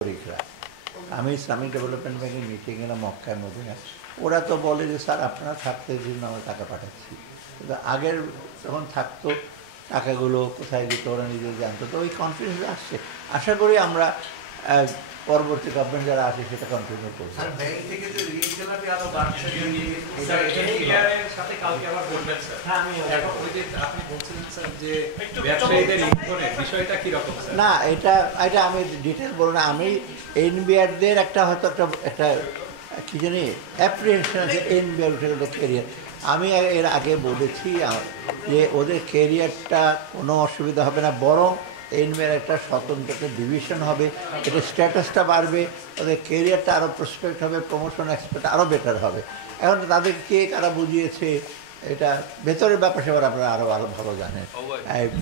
নাগরিকরা আমি Islamic development ব্যাংকের মিটিং এলাম মক্কায় মদিনা, ওরা তো বলে যে স্যার আপনারা থাকতে জন্য আমরা টাকা পাঠাচ্ছি, কিন্তু আগের যখন থাকতো টাকাগুলো কোথায় যেত ওরা নিজে জানতো, তো ওই কনফিডেন্স আসছে। আশা করি আমরা পরবর্তী গভর্নমেন্ট যারা আসে সেটা কন্টিনিউ করবে। না এটা এটা আমি ডিটেল বলবো না, আমি এনবিআরদের একটা হয়তো একটা কি জানি অ্যাপ্রিহেনশন আছে এনবিআর ক্যারিয়ার। আমি এর আগে বলেছি যে ওদের ক্যারিয়ারটা কোনো অসুবিধা হবে না, বরং এনবিআর একটা স্বতন্ত্র একটা ডিভিশন হবে, এটা স্ট্যাটাসটা বাড়বে, ওদের ক্যারিয়ারটা আরও প্রসপেক্ট হবে, প্রমোশন এক্সপেক্ট আরও বেটার হবে। এখন তাদেরকে কারা বুঝিয়েছে এটা ভেতরের ব্যাপার, সেবার আপনারা আরও ভালো জানেন।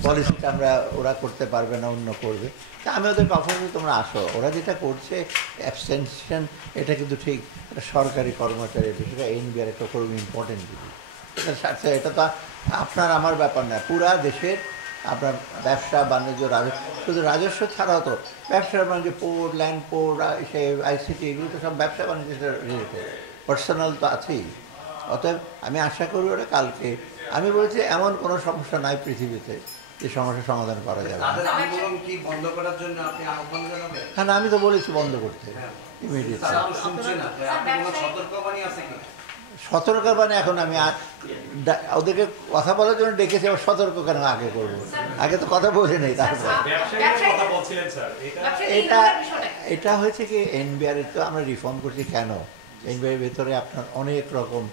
পলিসিটা আমরা ওরা করতে পারবে না, অন্য করবে। তা আমি ওদেরকে অফার করি তোমরা আসো, ওরা যেটা করছে অ্যাবসেনশন এটা কিন্তু ঠিক, এটা সরকারি কর্মচারী, সেটা এনবিআর একটা খুব ইম্পর্টেন্ট জিনিস। এটা তো আপনার আমার ব্যাপার না, পুরা দেশের আপনার ব্যবসা বাণিজ্য শুধু রাজস্ব ছাড়াও তো ব্যবসা বাণিজ্য, পোর্ট, ল্যান্ড পোর্ট, সে আইসিটি, এগুলো তো সব ব্যবসা বাণিজ্যের রিলেটেড, পার্সোনাল তো আছেই। অতএব আমি আশা করি ওরা কালকে, আমি বলছি এমন কোনো সমস্যা নাই পৃথিবীতে যে সমস্যার সমাধান করা যাবে। হ্যাঁ, আমি তো বলেছি বন্ধ করতে ইমিডিয়েটলি। সতর্কবাণী এখন আমি ওদেরকে কথা বলার জন্য ডেকেছি, আবার সতর্ক কেন আগে করবো? আগে তো কথা বলে নেই। তারপর এটা হয়েছে কি এনবিআর তো আমরা রিফর্ম করছি কেন? এনবিআর ভেতরে আপনার অনেক রকম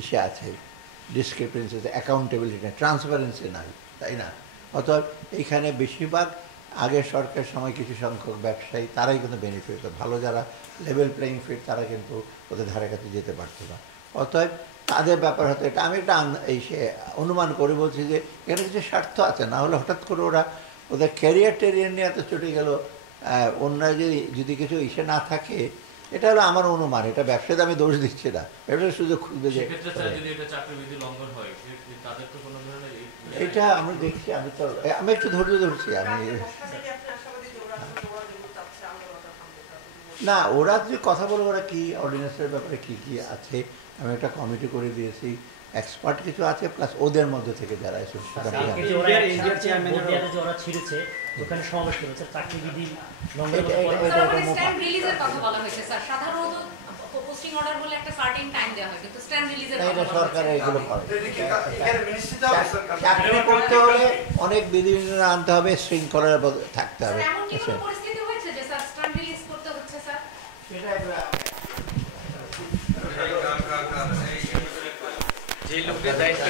ইসে আছে, ডিসক্রিপেন্সি আছে, অ্যাকাউন্টেবিলিটি নাই, ট্রান্সপারেন্সি নাই, তাই না? অতএব এইখানে বেশিরভাগ আগের সরকারের সময় কিছু সংখ্যক ব্যবসায়ী তারাই কিন্তু বেনিফিট হতো, ভালো যারা লেভেল প্লেইং ফিল্ড তারা কিন্তু ওদের ধারে কাছে যেতে পারতো না। অতএব তাদের ব্যাপার হতো এটা। আমি একটা অনুমান করে বলছি যে এখানে কিছু স্বার্থ আছে, না হলে হঠাৎ করে ওরা ওদের ক্যারিয়ার টেরিয়ার নিয়ে এত চটে গেল, অন্য যদি কিছু ইসে না থাকে, এটা হলো আমার অনুমান। এটা ব্যবসাতে আমি দোষ দিচ্ছি না, ব্যবসার সুযোগ খুঁজবে যে এটা আমি দেখছি। আমি একটু ধৈর্য ধরছি। আমি না, ওরা যে কথা বলে ওরা কি অর্ডিন্যান্সের ব্যাপারে কি কি আছে, আমি একটা কমিটি করে দিয়েছি, এক্সপার্ট কিছু আছে, প্লাস ওদের মধ্যে থেকে যারা সরকার এগুলো করে। চাকরি করতে হলে অনেক বিধিবিধান আনতে হবে, শৃঙ্খলার থাকতে হবে। যে লোকদের দায়িত্ব